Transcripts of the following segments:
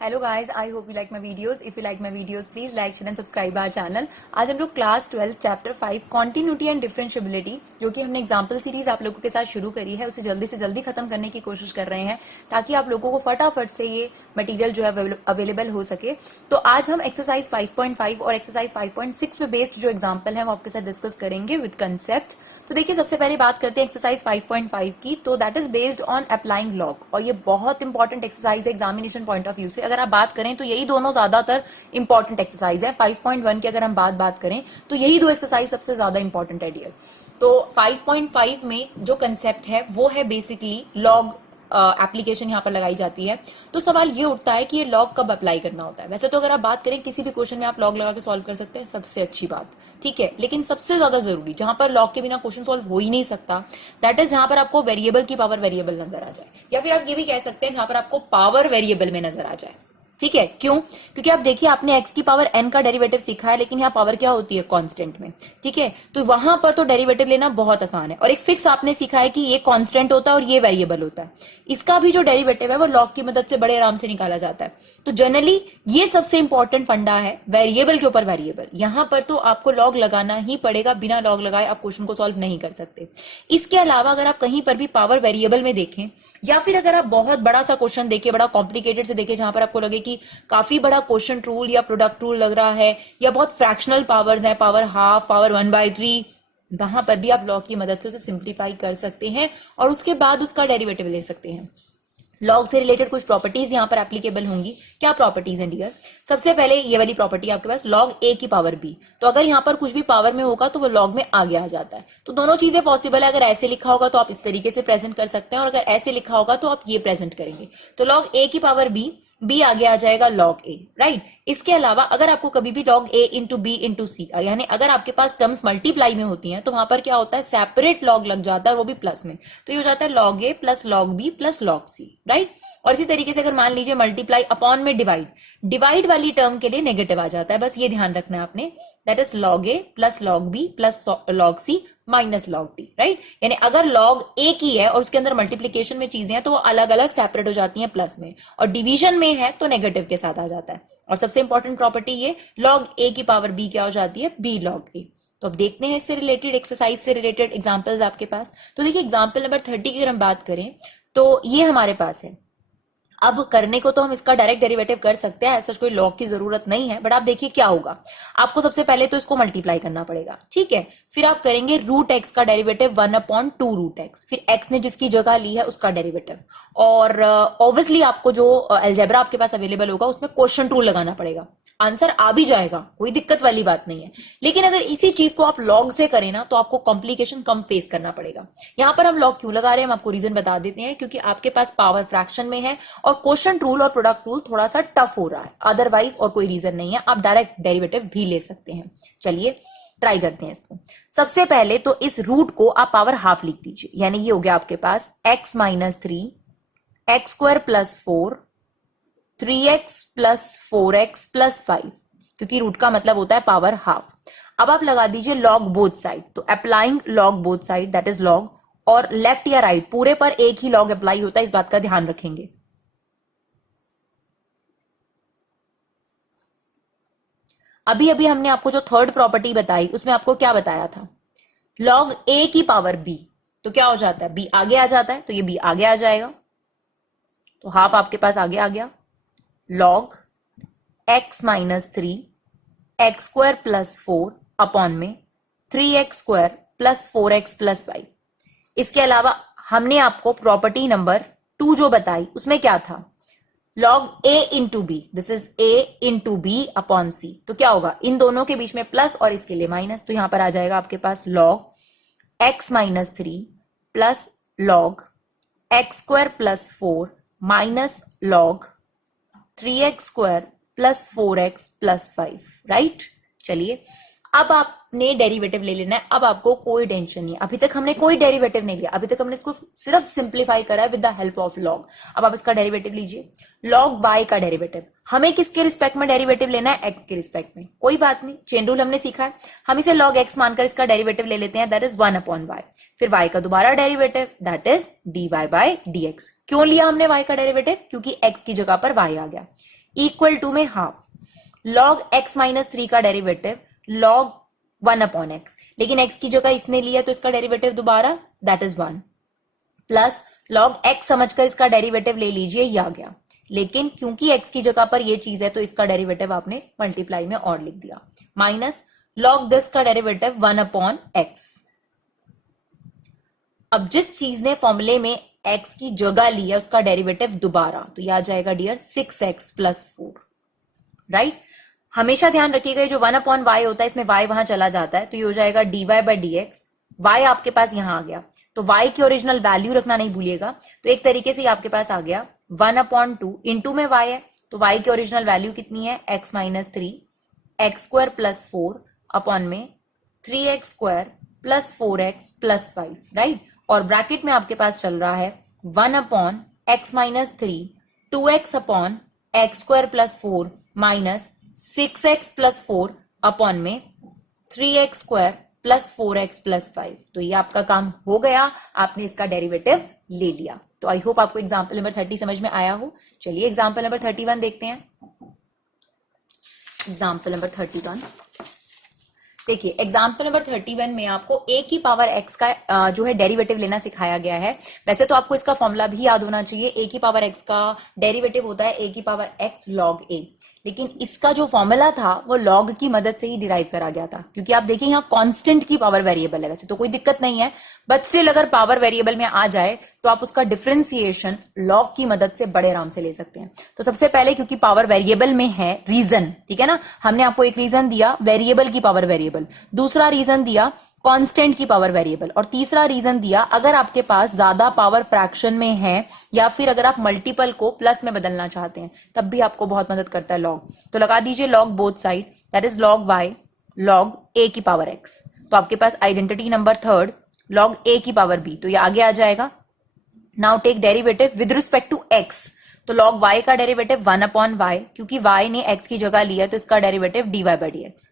Hello guys, I hope you like my videos. If you like my videos please like share and subscribe our channel. आज हम लोग class 12 chapter 5 continuity and differentiability, जो कि हमने example series आप लोगों के साथ शुरू करी है, उसे जल्दी से जल्दी खत्म करने की कोशिश कर रहे हैं ताकि आप लोगों को फटाफट से ये मटेरियल जो है अवेलेबल हो सके. तो आज हम एक्सरसाइज 5.5 और एक्सरसाइज 5.6 पे बेस्ड जो एग्जाम्पल है वो आपके साथ डिस्कस करेंगे विद कंसेप्ट. तो देखिए, सबसे पहले बात करते हैं एक्सरसाइज 5.5 की. तो that is based on applying log, और ये बहुत इंपॉर्टेंट एक्सरसाइज है एग्जामिनेशन पॉइंट ऑफ व्यू से. अगर आप बात करें तो यही दोनों ज्यादातर इंपॉर्टेंट एक्सरसाइज है. 5.1 की अगर हम बात करें तो यही दो एक्सरसाइज सबसे ज्यादा इंपॉर्टेंट है डियर. तो 5.5 में जो कंसेप्ट है वो है बेसिकली लॉग एप्लीकेशन यहाँ पर लगाई जाती है. तो सवाल ये उठता है कि ये लॉग कब अप्लाई करना होता है. वैसे तो अगर आप बात करें किसी भी क्वेश्चन में आप लॉग लगा के सॉल्व कर सकते हैं, सबसे अच्छी बात, ठीक है. लेकिन सबसे ज्यादा जरूरी जहां पर लॉग के बिना क्वेश्चन सॉल्व हो ही नहीं सकता, दैट इज जहां पर आपको वेरिएबल की पावर वेरिएबल नजर आ जाए, या फिर आप ये भी कह सकते हैं जहां पर आपको पावर वेरिएबल में नजर आ जाए. ठीक है, क्यों? क्योंकि आप देखिए, आपने x की पावर n का डेरिवेटिव सीखा है, लेकिन यहाँ पावर क्या होती है? कांस्टेंट में. ठीक है, तो वहां पर तो डेरिवेटिव लेना बहुत आसान है. और एक फिक्स आपने सीखा है कि ये कांस्टेंट होता है और ये वेरिएबल होता है. इसका भी जो डेरिवेटिव है वो लॉग की मदद से बड़े आराम से निकाला जाता है. तो जनरली ये सबसे इंपॉर्टेंट फंडा है, वेरिएबल के ऊपर वेरिएबल. यहां पर तो आपको लॉग लगाना ही पड़ेगा, बिना लॉग लगाए आप क्वेश्चन को सॉल्व नहीं कर सकते. इसके अलावा अगर आप कहीं पर भी पावर वेरिएबल में देखें, या फिर अगर आप बहुत बड़ा सा क्वेश्चन देखें, बड़ा कॉम्प्लिकेटेड से देखें, जहां पर आपको लगे कि काफी बड़ा क्वेश्चन रूल या प्रोडक्ट रूल लग रहा है, या बहुत फ्रैक्शनल पावर्स हैं, पावर हाफ, पावर 1/3, वहां पर भी आप लॉग की मदद से उसे सिंप्लीफाई कर सकते हैं और उसके बाद उसका डेरिवेटिव ले सकते हैं. लॉग से रिलेटेड कुछ प्रॉपर्टीज यहां पर एप्लीकेबल होंगी. क्या प्रॉपर्टीज हैं डियर? सबसे पहले ये वाली प्रॉपर्टी आपके पास, लॉग ए की पावर बी. तो अगर यहां पर कुछ भी पावर में होगा तो वो लॉग में आगे आ जाता है. तो दोनों चीजें पॉसिबल है. अगर ऐसे लिखा होगा तो आप इस तरीके से प्रेजेंट कर सकते हैं, और अगर ऐसे लिखा होगा तो आप ये प्रेजेंट करेंगे. तो लॉग ए की पावर बी, बी आगे आ जाएगा लॉग ए, राइट. इसके अलावा अगर आपको कभी भी लॉग ए इंटू बी इंटू सी, यानी अगर आपके पास टर्म्स मल्टीप्लाई में होती हैं, तो वहां पर क्या होता है? सेपरेट लॉग लग जाता है, वो भी प्लस में. तो ये हो जाता है log A plus log B plus log C, right. और इसी तरीके से अगर मान लीजिए मल्टीप्लाई अपॉन में डिवाइड, डिवाइड वाली टर्म के लिए नेगेटिव आ जाता है. बस ये ध्यान रखना है आपने. That is log A plus log B plus log C minus log T, right. यानी अगर लॉग ए की है और उसके अंदर मल्टीप्लीकेशन में चीजें हैं तो वो अलग अलग सेपरेट हो जाती हैं प्लस में, और डिवीजन में है तो नेगेटिव के साथ आ जाता है. और सबसे इंपॉर्टेंट प्रॉपर्टी ये, लॉग ए की पावर बी क्या हो जाती है? बी लॉग ए. तो अब देखते हैं इससे रिलेटेड, एक्सरसाइज से रिलेटेड एग्जाम्पल्स आपके पास. तो देखिए, एग्जाम्पल नंबर 30 की अगर हम बात करें तो ये हमारे पास है. अब करने को तो हम इसका डायरेक्ट डेरिवेटिव कर सकते हैं, ऐसा कोई लॉग की जरूरत नहीं है. बट आप देखिए क्या होगा, आपको सबसे पहले तो इसको मल्टीप्लाई करना पड़ेगा, ठीक है. फिर आप करेंगे रूट एक्स का डेरिवेटिव 1/2 रूट एक्स, फिर एक्स ने जिसकी जगह ली है उसका डेरिवेटिव. और ऑब्वियसली आपको जो अलजेब्रा आपके पास अवेलेबल होगा उसमें क्वेश्चन रूल लगाना पड़ेगा. आंसर आ भी जाएगा, कोई दिक्कत वाली बात नहीं है. लेकिन अगर इसी चीज को आप लॉग से करें ना, तो आपको कॉम्प्लिकेशन कम फेस करना पड़ेगा. यहां पर हम लॉग क्यों लगा रहे हैं, हम आपको रीजन बता देते हैं. क्योंकि आपके पास पावर फ्रैक्शन में है और क्वेश्चन रूल और प्रोडक्ट रूल थोड़ा सा टफ हो रहा है. अदरवाइज और कोई रीजन नहीं है, आप डायरेक्ट डेरिवेटिव भी ले सकते हैं. चलिए ट्राई करते हैं इसको. सबसे पहले तो इस रूट को आप पावर हाफ लिख दीजिए. यानी ये हो गया आपके पास x - 3 x square plus 4 3x plus 4x plus 5, क्योंकि रूट का मतलब होता है पावर हाफ. अब आप लगा दीजिए लॉग बोथ साइड. तो applying log both side, that is log. और लेफ्ट या राइट पूरे पर एक ही लॉग अप्लाई होता है, इस बात का ध्यान रखेंगे. अभी अभी हमने आपको जो थर्ड प्रॉपर्टी बताई उसमें आपको क्या बताया था? लॉग ए की पावर बी. तो क्या हो जाता है? बी आगे आ जाता है, तो ये बी आगे आ जाएगा. तो हाफ आपके पास आगे आ गया. Log x - 3 x square plus 4 upon में 3x square plus 4x plus 5. इसके अलावा हमने आपको प्रॉपर्टी नंबर 2 जो बताई उसमें क्या था? Log a into B, this is a into B upon C. तो क्या होगा? इन दोनों के बीच में प्लस और इसके लिए माइनस. तो यहां पर आ जाएगा आपके पास log x - 3 plus log x square plus 4 minus log 3x square plus 4x plus 5, right. चलिए, अब आपने डेरिवेटिव ले लेना है. अब आपको कोई टेंशन नहीं है. अभी तक हमने कोई डेरिवेटिव नहीं लिया, अभी तक हमने इसको सिर्फ सिंप्लीफाई करा है with the help of log. अब आप इसका डेरिवेटिव लीजिए. लॉग y का डेरिवेटिव, हमें किसके रिस्पेक्ट में डेरिवेटिव लेना है? x के रिस्पेक्ट में. कोई बात नहीं, चेन रूल हमने सीखा है. हम इसे log x मानकर इसका डेरिवेटिव ले लेते हैं, दैट इज 1/y. फिर y का दोबारा derivative, that is dy by dx. क्यों लिया हमने y का डेरिवेटिव? क्योंकि x की जगह पर y आ गया. इक्वल टू में हाफ, log x माइनस 3 का डेरिवेटिव log 1 अपॉन एक्स, लेकिन x की जगह इसने लिया तो इसका डेरिवेटिव दोबारा that is 1, plus log x समझकर इसका डेरिवेटिव ले लीजिए, ये आ गया, लेकिन क्योंकि x की जगह पर ये चीज है तो इसका डेरिवेटिव आपने मल्टीप्लाई में और लिख दिया, माइनस log दिस का डेरिवेटिव 1 अपॉन एक्स। अब जिस चीज ने फॉर्मूले में x की जगह ली है उसका डेरिवेटिव दोबारा, तो यह आ जाएगा डियर 6x प्लस 4, राइट। हमेशा ध्यान रखिएगा जो 1 अपॉन वाई होता है इसमें y वहां चला जाता है, तो ये हो जाएगा dy by D x, y आपके पास यहां आ गया, तो y की ओरिजिनल वैल्यू रखना नहीं भूलिएगा, तो एक तरीके से आपके पास आ गया 1 अपॉन 2 इंटू में y है, तो y की ओरिजिनल वैल्यू कितनी है x minus 3 x square plus 4 upon में 3x square plus 4x plus 5, right. और ब्रैकेट में आपके पास चल रहा है 1 upon x minus 3 2x upon x square plus 4 minus 6x plus 4 upon में 3x square plus 4x plus 5। तो ये आपका काम हो गया, आपने इसका डेरिवेटिव ले लिया। तो आई होप आपको एग्जाम्पल नंबर 30 समझ में आया हो। चलिए एग्जाम्पल नंबर 31 देखते हैं। एग्जाम्पल नंबर 31 देखिए, एग्जाम्पल नंबर 31 में आपको a की पावर x का जो है डेरिवेटिव लेना सिखाया गया है। वैसे तो आपको इसका फॉर्मूला भी याद होना चाहिए, a की पावर x का डेरिवेटिव होता है a की पावर x log a, लेकिन इसका जो फॉर्मूला था वो log की मदद से ही डिराइव करा गया था, क्योंकि आप देखिए यहाँ कांस्टेंट की पावर वेरिएबल है, वैसे तो कोई दिक्कत नहीं है, बट स्टिल अगर पावर वेरिएबल में आ जाए तो आप उसका डिफरेंशिएशन log की मदद से बड़े आराम से ले सकते हैं। तो सबसे पहले क्योंकि पावर वेरिएबल में है रीजन, ठीक है ना, हमने आपको एक रीजन दिया वेरिएबल की पावर वेरिएबल, दूसरा रीजन दिया कांस्टेंट की पावर वेरिएबल, और तीसरा रीजन दिया अगर आपके पास ज्यादा पावर फ्रैक्शन में है या फिर अगर आप मल्टीपल को प्लस में बदलना चाहते हैं तब भी आपको बहुत मदद करता है लॉग। तो लगा दीजिए log both side, that is log Y log A की पावर एक्स। तो आपके पास identity number third log A की पावर बी, तो ये आगे आ जाएगा। Now take derivative with respect to X, तो log y का डेरिवेटिव 1 अपॉन y, क्योंकि y ने x की जगह लिया तो इसका derivative dy by D X.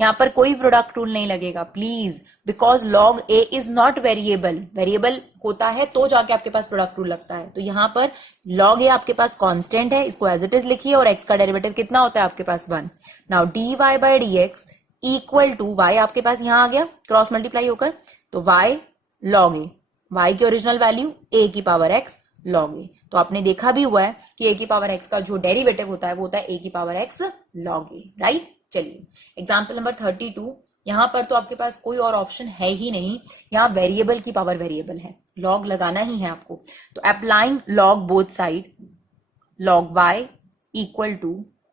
यहां पर कोई प्रोडक्ट रूल नहीं लगेगा please, because log a is not variable, variable होता है तो जाके आपके पास प्रोडक्ट रूल लगता है। तो यहां पर log a आपके पास कांस्टेंट है, इसको एज इट इज लिखिए, और x का डेरिवेटिव कितना होता है आपके पास 1। Now dy by D X equal to y आपके पास यहां आ गया क्रॉस मल्टीप्लाई होकर, तो y log a, y की ओरिजिनल वैल्यू a की पावर x log a। तो आपने देखा भी हुआ है कि a की पावर x का जो डेरिवेटिव होता है वो होता है a की power x log a, right. चलिए एग्जाम्पल नंबर 32, यहां पर तो आपके पास कोई और ऑप्शन है ही नहीं, यहां वेरिएबल की पावर वेरिएबल है, लॉग लगाना ही है आपको। तो applying log both side, log y equal to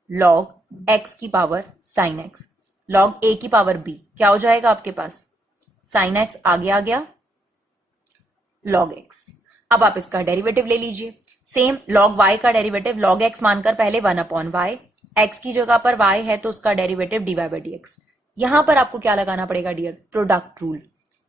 log x की power sine x, log a की पावर b, क्या हो जाएगा आपके पास साइन x आगे आ गया log x। अब आप इसका डेरिवेटिव ले लीजिए, सेम log y का डेरिवेटिव log x मानकर पहले 1 अपॉन y, x की जगह पर y है तो उसका derivative dy by D X. यहां पर आपको क्या लगाना पड़ेगा dear, product rule,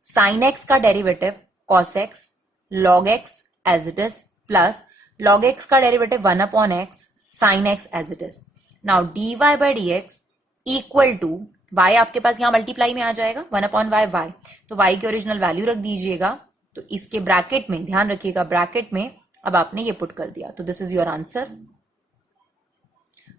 sine x का derivative cos x log x as it is plus log x का derivative 1 upon x sine x as it is. Now dy by D X equal to y आपके पास यहां multiply में आ जाएगा 1 upon y, तो y की original value रख दीजिएगा, तो इसके ब्रैकेट में ध्यान रखिएगा, ब्रैकेट में अब आपने ये पुट कर दिया, तो this is your answer.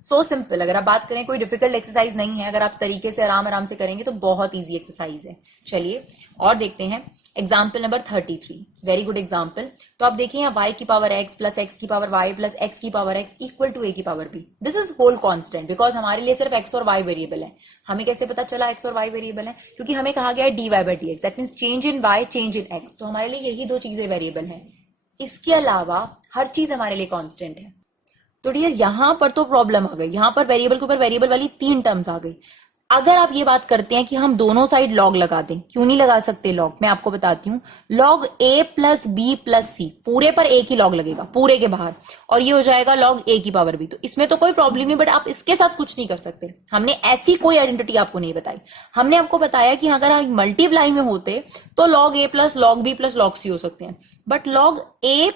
So simple, अगर आप बात करें कोई डिफिकल्ट एक्सरसाइज नहीं है, अगर आप तरीके से आराम आराम से करेंगे तो बहुत इजी एक्सरसाइज है। चलिए और देखते हैं example number 33, it's very good example. तो आप देखिए यहाँ y की पावर x प्लस x की पावर y प्लस x की power x equal to a की power b, this is whole constant, because हमारे लिए सिर्फ x और y वेरिएबल है। हमें कैसे पता चला x और y वेरिएबल है, क्योंकि हमें कहा गया है dy by D x, that means change in y change in x, तो हमारे लिए यही दो चीजें वेरिएबल है, इसके अलावा हर चीज हमारे लिए कॉन्स्टेंट है। तो डियर यहां पर तो प्रॉब्लम आ गई, यहां पर वेरिएबल के ऊपर वेरिएबल वाली 3 टर्म्स आ गई। अगर आप ये बात करते हैं कि हम दोनों साइड लॉग लगा दें, क्यों नहीं लगा सकते लॉग, मैं आपको बताती हूँ। Log a plus B plus C, पूरे पर a की लॉग लगेगा पूरे के बाहर, और ये हो जाएगा लॉग a की पावर b, तो इसमें तो कोई प्रॉब्लम नहीं, बट आप इसके साथ कुछ नहीं कर सकते। हमने ऐसी कोई आइडेंटिटी आपको नहीं बताई, हमने आपको बताया कि अगर हम मल्टीप्लाई में होते तो log a plus log b plus log c हो सकते हैं, but log a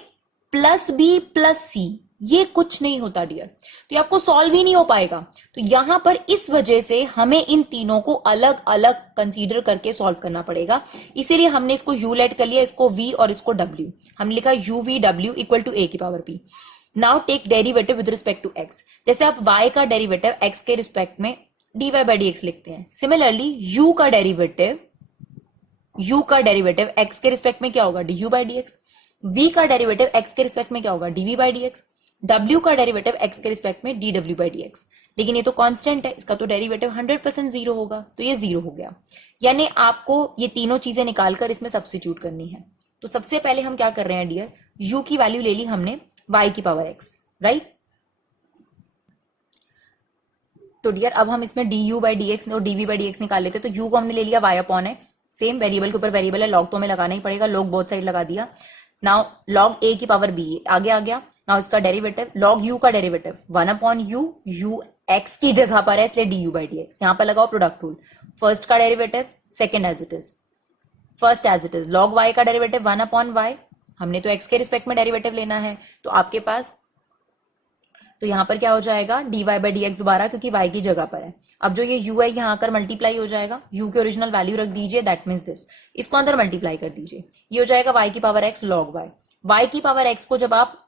plus b plus c ये कुछ नहीं होता डियर, तो ये आपको सॉल्व ही नहीं हो पाएगा। तो यहां पर इस वजह से हमें इन तीनों को अलग अलग कंसीडर करके सॉल्व करना पड़ेगा, इसीलिए हमने इसको u लेट कर लिया, इसको v और इसको w, हमने लिखा u v w equal to a की power p। Now take derivative with respect to X. जैसे आप y का डेरिवेटिव x के रिस्पेक्ट में dy बाई डी एक्स लिखते हैं, सिमिलरली u का डेरिवेटिव x के रिस्पेक्ट में क्या होगा, du by D X. v का डेरिवेटिव x के रिस्पेक्ट में क्या होगा, dv by D X. w का डेरिवेटिव x के रिस्पेक्ट में dw बाई डी एक्स। लेकिन ये तो कांस्टेंट है, इसका तो डेरिवेटिव 100% जीरो होगा, तो ये जीरो हो गया। यानी आपको ये तीनों चीजें निकालकर इसमें सब्स्टिट्यूट करनी है। तो सबसे पहले हम क्या कर रहे हैं डियर, u की वैल्यू ले ली हमने y की पावर x, राइट। तो डियर अब हम इसमें du बाई डी एक्स और dv बाई डी एक्स निकाल लेते, तो u को हमने ले लिया y upon x, same variable के ऊपर वेरिएबल है, लॉग तो हमें लगाना ही पड़ेगा, लॉग बोथ साइड लगा दिया। नाउ log a की पावर b आगे आ गया। नाउ इसका डेरिवेटिव log u का डेरिवेटिव 1 अपॉन u x की जगह पर है इसलिए du बाई डी एक्स। यहां पर लगाओ प्रोडक्ट रूल, फर्स्ट का derivative second as it is, first as it is. log y का डेरिवेटिव 1 अपॉन y, हमने तो x के रिस्पेक्ट में डेरिवेटिव लेना है, तो आपके पास तो यहां पर क्या हो जाएगा dy बाई डी एक्स दोबारा, क्योंकि y की जगह पर है। अब जो ये u है यहां आकर मल्टीप्लाई हो जाएगा, u की ओरिजिनल वैल्यू रख दीजिए, दैट मीन्स दिस, इसको अंदर मल्टीप्लाई कर दीजिए, ये हो जाएगा y की power x log y। y की पावर x को जब आप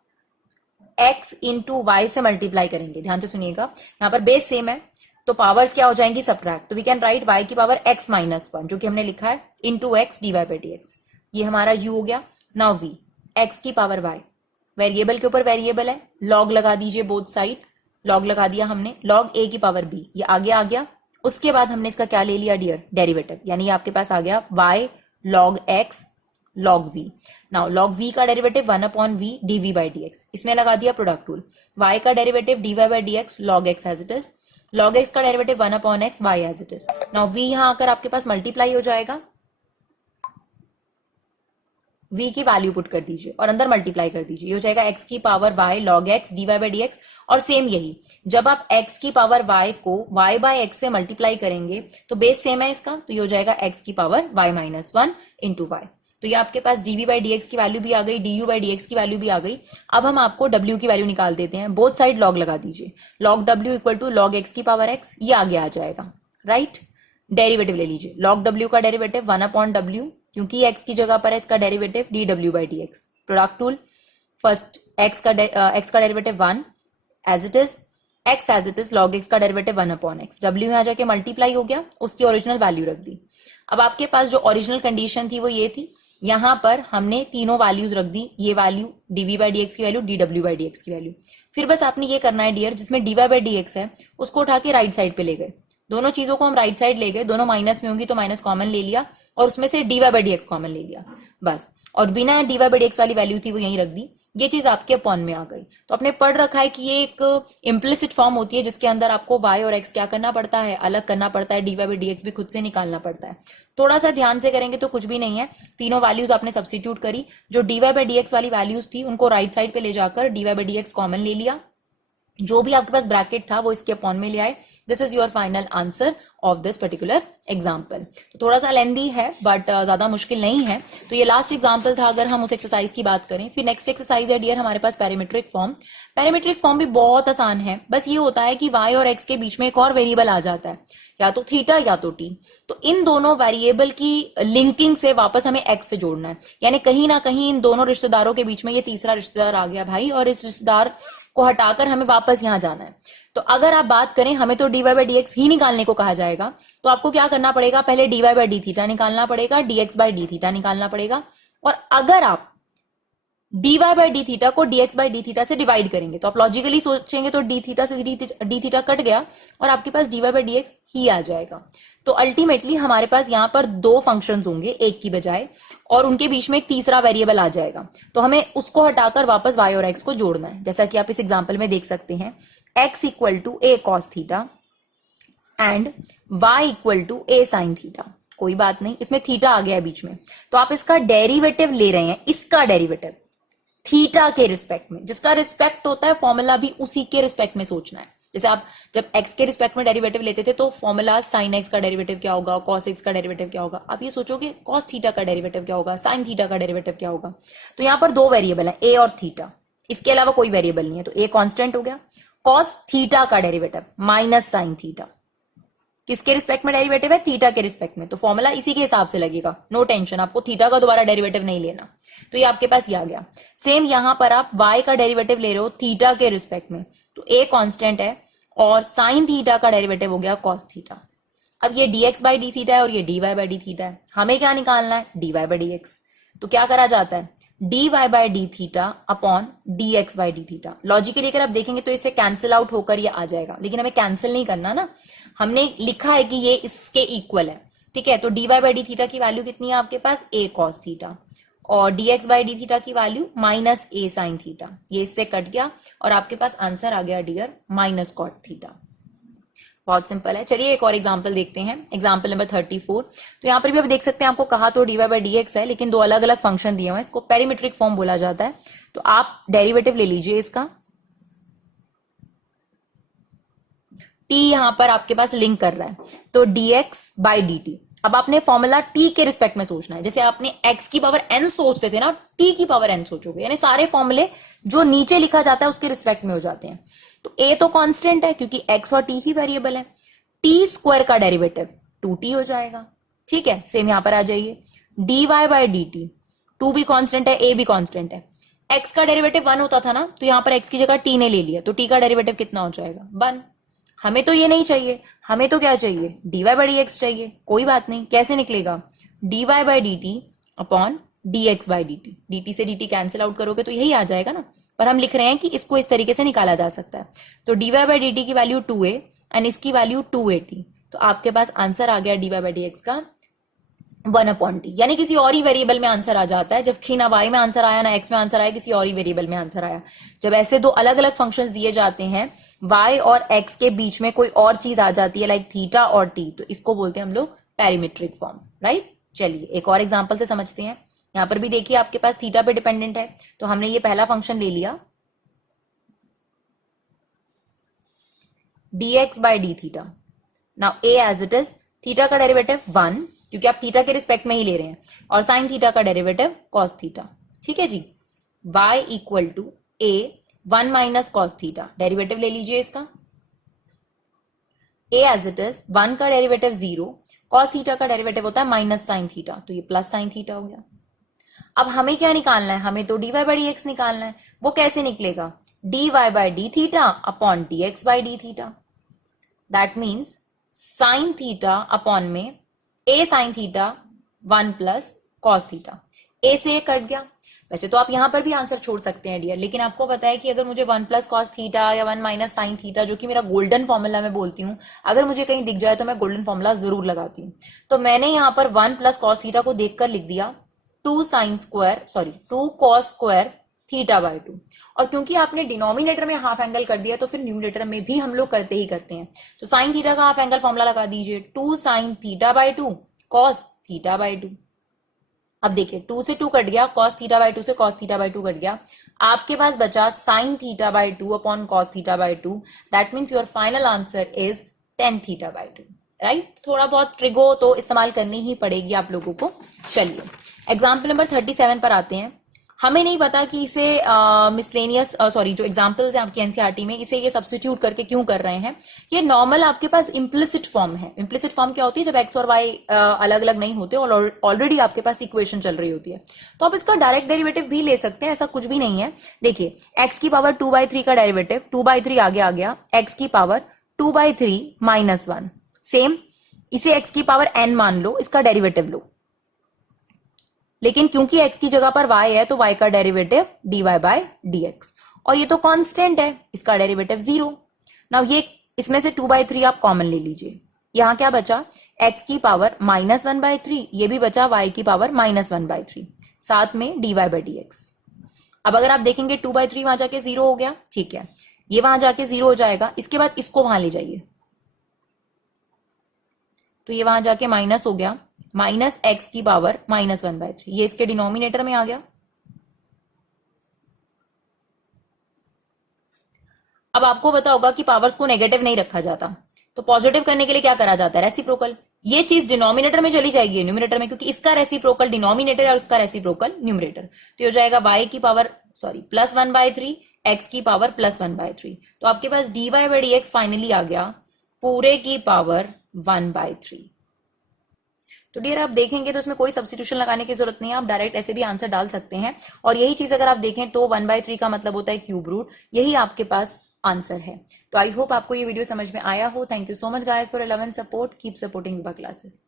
x इंटू वाई से मल्टीप्लाई करेंगे, ध्यान से सुनिएगा, यहां पर बेस सेम है तो पावर्स क्या हो जाएंगी सब्ट्रैक्ट, तो वी कैन राइट y की पावर x माइनस 1 जो कि हमने लिखा है into x dy by D x, ये हमारा u हो गया। नाउ v x की पावर y, वेरिएबल के ऊपर वेरिएबल है, लॉग लगा दीजिए बोथ साइड, लॉग लगा दिया हमने, log a की पावर b, ये आगे आ गया। उसके बाद हमने इसका क्या ले लिया डियर, डेरिवेटिव, यानी आपके पास आ गया y log x log v। Now log v का derivative 1 upon v dv by D X, इसमें लगा दिया प्रोडक्ट रूल, y का derivative dy by D X log x as it is, log x का derivative 1 upon x y as it is. Now v यहां आकर आपके पास multiply हो जाएगा, v की वैल्यू पुट कर दीजिए और अंदर मल्टीप्लाई कर दीजिए, ये हो जाएगा x की power y log x dy by D x. और सेम यही, जब आप x की पावर y को y बाय x से मल्टीप्लाई करेंगे तो बेस सेम है इसका, तो ये हो जाएगा x की power y minus 1 into Y. तो ये आपके पास dv बाई डी एक्स की वैल्यू भी आ गई, du बाई डी एक्स की वैल्यू भी आ गई। अब हम आपको w की वैल्यू निकाल देते हैं, बोथ साइड लॉग लगा दीजिए, log w equal to log x की पावर x, ये आगे आ जाएगा, राइट। डेरिवेटिव ले लीजिए, log w का डेरिवेटिव 1 अपॉन w, क्योंकि x की जगह पर है इसका derivative dw by D X, product rule, first x का derivative 1 as it is, x as it is, log x का डेरिवेटिव 1 अपॉन x, w यहां जाके मल्टीप्लाई हो गया, उसकी ओरिजिनल वैल्यू रख दी। अब आपके पास जो ओरिजिनल कंडीशन थी वो ये थी, यहां पर हमने तीनों वैल्यूज रख दी, ये value dv by D X की value, dw by D X की वैल्यू। फिर बस आपने ये करना है डियर, जिसमें dy बाई डी एक्स है उसको उठा के राइट साइड पे ले गए, दोनों चीजों को हम राइट साइड ले गए, दोनों माइनस में होंगी तो माइनस कॉमन ले लिया और उसमें से dy by D x common ले लिया बस, और बिना dy बाई डी एक्स वाली वैल्यू थी वो यहीं रख दी, ये चीज आपके अपॉन में आ गई। तो आपने पढ़ रखा है कि ये एक इम्प्लिसिट फॉर्म होती है जिसके अंदर आपको y और x क्या करना पड़ता है, अलग करना पड़ता है, dy बाई डी एक्स भी खुद से निकालना पड़ता है। थोड़ा सा ध्यान से करेंगे तो कुछ भी नहीं है, तीनों वैल्यूज आपने सब्स्टिट्यूट करी, जो dy बाई डी एक्स वाली वैल्यूज थी उनको राइट साइड पे ले जाकर dy by D x common ले लिया, जो भी आपके पास ब्रैकेट था वो इसके अपॉन में ले आए। This is your final answer of this particular example. तो थोड़ा सा लेंदी है बट ज्यादा मुश्किल नहीं है। तो ये लास्ट एग्जाम्पल था अगर हम उस एक्सरसाइज की बात करें। फिर नेक्स्ट एक्सरसाइज है डियर हमारे पास पैरामीट्रिक फॉर्म। पैरामीट्रिक फॉर्म भी बहुत आसान है, बस ये होता है कि y और x के बीच में एक और वेरिएबल आ जाता है, या तो थीटा या तो t। तो इन दोनों वेरिएबल की लिंकिंग से वापस हमें x से जोड़ना है, यानी कहीं ना कहीं इन दोनों रिश्तेदारों के बीच में ये तीसरा रिश्तेदार आ गया भाई, और इस रिश्तेदार को हटाकर हमें वापस यहां जाना है। तो अगर आप बात करें हमें तो dy बाई डी एक्स ही निकालने को कहा जाएगा, तो आपको क्या करना पड़ेगा, पहले dy बाई डी थीटा निकालना पड़ेगा, dx बाई डी थीटा निकालना पड़ेगा, और अगर आप dy बाई डी थीटा को dx बाई डी थीटा से डिवाइड करेंगे तो आप लॉजिकली सोचेंगे तो d थीटा से d थीटा कट गया और आपके पास dy बाई डी एक्स ही आ जाएगा। तो अल्टीमेटली हमारे पास यहां पर दो फंक्शंस होंगे एक की बजाय, और उनके बीच में एक तीसरा वेरिएबल आ जाएगा, तो हमें उसको हटाकर वापस y और x को जोड़ना है। जैसा कि आप इस एग्जाम्पल में देख सकते हैं, x equal to a cos theta and y equal to a sin theta. कोई बात नहीं, इसमें थीटा आ गया है बीच में, तो आप इसका डेरिवेटिव ले रहे हैं, इसका डेरिवेटिव थीटा के रिस्पेक्ट में, जिसका रिस्पेक्ट होता है फॉर्मूला भी उसी के रिस्पेक्ट में सोचना है। जैसे आप जब x के रिस्पेक्ट में डेरिवेटिव लेते थे तो फॉर्मूला sin x का डेरिवेटिव क्या होगा, cos x का डेरिवेटिव क्या होगा, आप ये सोचोगे cos थीटा का डेरिवेटिव क्या होगा, sin थीटा का डेरिवेटिव क्या होगा। तो यहां पर दो वेरिएबल है a और थीटा, इसके अलावा कोई वेरिएबल नहीं है, तो a कांस्टेंट हो गया, cos थीटा का डेरिवेटिव माइनस sin थीटा, किसके रिस्पेक्ट में डेरिवेटिव है? थीटा के रिस्पेक्ट में, तो फॉर्मूला इसी के हिसाब से लगेगा, नो टेंशन, आपको थीटा का दोबारा डेरिवेटिव नहीं लेना। तो ये आपके पास ये आ गया। सेम यहां पर आप y का डेरिवेटिव ले रहे हो थीटा के रिस्पेक्ट में, तो a कांस्टेंट है और साइन थीटा का डेरिवेटिव हो गया कॉस थीटा। अब ये dx बाई डी थीटा है और ये dy बाई डी थीटा है, हमें क्या निकालना है? dy by D x. तो क्या करा जाता है? dy by D theta upon dx by D theta. Logically अगर आप देखेंगे तो इससे कैंसिल आउट होकर ये आ जाएगा, लेकिन हमें कैंसिल नहीं करना ना, हमने लिखा है कि ये इसके इक्वल है, ठीक है। तो dy बाई डी थीटा की वैल्यू कितनी है आपके पास? a cos थीटा, और dx बाई डी थीटा की value minus a sin theta. ये इससे कट गया और आपके पास आंसर आ गया डियर माइनस कॉट थीटा। बहुत सिंपल है। चलिए एक और एग्जांपल देखते हैं, एग्जांपल नंबर 34। तो यहाँ पर भी आप देख सकते हैं, आपको कहा तो dy बाई डी एक्स है, लेकिन दो अलग अलग फंक्शन दिए हुए हैं, इसको पेरीमेट्रिक फॉर्म बोला जाता है। तो आप डेरिवेटिव ले लीजिए इसका, t यहां पर आपके पास लिंक कर रहा है, तो dx बाई डी टी। अब आपने फॉर्मूला t के रिस्पेक्ट में सोचना है, जैसे आपने x की पावर n सोचते थे ना, t की पावर n सोचोगे, यानी सारे फॉर्मूले जो नीचे लिखा जाता है उसके रिस्पेक्ट में हो जाते हैं। तो a तो कांस्टेंट है क्योंकि x और t ही वेरिएबल है, t स्क्वायर का डेरिवेटिव 2t हो जाएगा, ठीक है। सेम यहां पर आ जाइए, dy बाई डी टी, 2 भी कांस्टेंट है, a भी कांस्टेंट है, x का डेरिवेटिव 1 होता था ना, तो यहां पर x की जगह t ने ले लिया, तो t का डेरिवेटिव कितना हो जाएगा? 1। हमें तो ये नहीं चाहिए, हमें तो क्या चाहिए? dy बाई डी एक्स चाहिए। कोई बात नहीं, कैसे निकलेगा? dy by D T upon dx by D T, dt से dt कैंसिल आउट करोगे तो यही आ जाएगा ना, पर हम लिख रहे हैं कि इसको इस तरीके से निकाला जा सकता है। तो dy बाई डी टी की वैल्यू 2a एंड इसकी वैल्यू 2at, तो आपके पास आंसर आ गया dy बाई डी एक्स का 1/t, यानी किसी और ही वेरिएबल में आंसर आ जाता है। जबकि ना y में आंसर आया ना x में आंसर आया, किसी और ही वेरिएबल में आंसर आया। जब ऐसे दो अलग अलग फंक्शंस दिए जाते हैं, y और x के बीच में कोई और चीज आ जाती है लाइक थीटा और t, तो इसको बोलते हैं हम लोग पेरीमेट्रिक फॉर्म, राइट। चलिए एक और एग्जांपल से समझते हैं। यहां पर भी देखिए आपके पास थीटा पे डिपेंडेंट है, तो हमने ये पहला फंक्शन ले लिया dx by D theta. Now a as it is, theta का डेरिवेटिव 1 क्योंकि आप थीटा के रिस्पेक्ट में ही ले रहे हैं, और साइन थीटा का डेरिवेटिव कॉस थीटा, ठीक है जी। y equal to a 1 minus cos theta, derivative ले लीजिए इसका, a एज इट इज, 1 का डेरिवेटिव 0, कॉस थीटा का डेरिवेटिव होता है माइनस साइन थीटा, तो ये प्लस साइन थीटा हो गया। अब हमें क्या निकालना है? हमें तो dy बाई डी एक्स निकालना है। वो कैसे निकलेगा? dy by D theta upon dx by D theta, that means sine theta upon में a sine theta 1 plus cos theta, a से कट गया। वैसे तो आप यहां पर भी आंसर छोड़ सकते हैं डियर, लेकिन आपको पता है कि अगर मुझे 1 प्लस कॉस थीटा या 1 माइनस साइन थीटा, जो कि मेरा गोल्डन फॉर्मूला मैं बोलती हूँ, अगर मुझे कहीं दिख जाए तो मैं गोल्डन फॉर्मूला जरूर लगाती हूँ। तो मैंने यहां पर 1 प्लस कॉस थीटा को देखकर लिख दिया 2 कॉस स्क्वायर थीटा बाई 2, और क्योंकि आपने डिनोमिनेटर में हाफ एंगल कर दिया तो फिर न्यूमरेटर में भी हम लोग करते ही करते हैं। तो साइन थीटा का हाफ एंगल फॉर्मूला लगा दीजिए, 2 sine theta by 2 cos theta by 2। अब देखिए 2 से 2 कट गया, कॉस थीटा बाई 2 से कॉस थीटा बाई 2 कट गया, आपके पास बचा sine theta by 2 upon cos theta by 2, that means your final answer is tan theta by 2, right. थोड़ा बहुत ट्रिगो तो इस्तेमाल करनी ही पड़ेगी आप लोगों को। चलिए एग्जाम्पल नंबर 37 पर आते हैं। हमें नहीं पता कि इसे मिसलेनियस जो एग्जांपल्स हैं आपकी एनसीईआरटी में, इसे ये सब्स्टिट्यूट करके क्यों कर रहे हैं। ये नॉर्मल आपके पास इम्प्लिसिट फॉर्म है। इम्प्लिसिट फॉर्म क्या होती है? जब एक्स और वाई अलग अलग नहीं होते और ऑलरेडी आपके पास इक्वेशन चल रही होती है, तो आप इसका डायरेक्ट डेरिवेटिव भी ले सकते हैं, ऐसा कुछ भी नहीं है। देखिए एक्स की पावर 2/3 का डेरिवेटिव 2/3 आगे आ गया, एक्स की पावर 2/3 माइनस 1, सेम इसे एक्स की पावर n मान लो, इसका डेरिवेटिव लो। लेकिन क्योंकि x की जगह पर y है तो y का डेरिवेटिव dy बाई dx, और ये तो कांस्टेंट है, इसका डेरिवेटिव 0। नाउ ये इसमें से 2/3 आप कॉमन ले लीजिए, यहां क्या बचा? x की पावर -1/3, ये भी बचा y की पावर -1/3, साथ में dy बाई dx। अब अगर आप देखेंगे 2/3 वहां जाके 0 हो गया, ठीक है, ये वहां जाके 0 हो जाएगा। इसके बाद इसको वहां ले जाइए, तो ये वहां जाके माइनस हो गया, माइनस एक्स की पावर -1/3, ये इसके डिनोमिनेटर में आ गया। अब आपको पता होगा कि पावर्स को नेगेटिव नहीं रखा जाता, तो पॉजिटिव करने के लिए क्या करा जाता है? रेसिप्रोकल। ये चीज डिनोमिनेटर में चली जाएगी न्यूमरेटर में, क्योंकि इसका रेसिप्रोकल डिनोमिनेटर और उसका रेसिप्रोकल न्यूमरेटर, तो ये हो जाएगा y की पावर +1/3, x की पावर +1/3। तो आपके पास dy बाई dx फाइनली आ गया पूरे की पावर 1/3। तो डियर आप देखेंगे तो इसमें कोई सब्स्टिट्यूशन लगाने की जरूरत नहीं है, आप डायरेक्ट ऐसे भी आंसर डाल सकते हैं। और यही चीज अगर आप देखें तो 1/3 का मतलब होता है क्यूब रूट, यही आपके पास आंसर है। तो आई होप आपको ये वीडियो समझ में आया हो। Thank you so much guys for 11 support, keep supporting Vibha classes.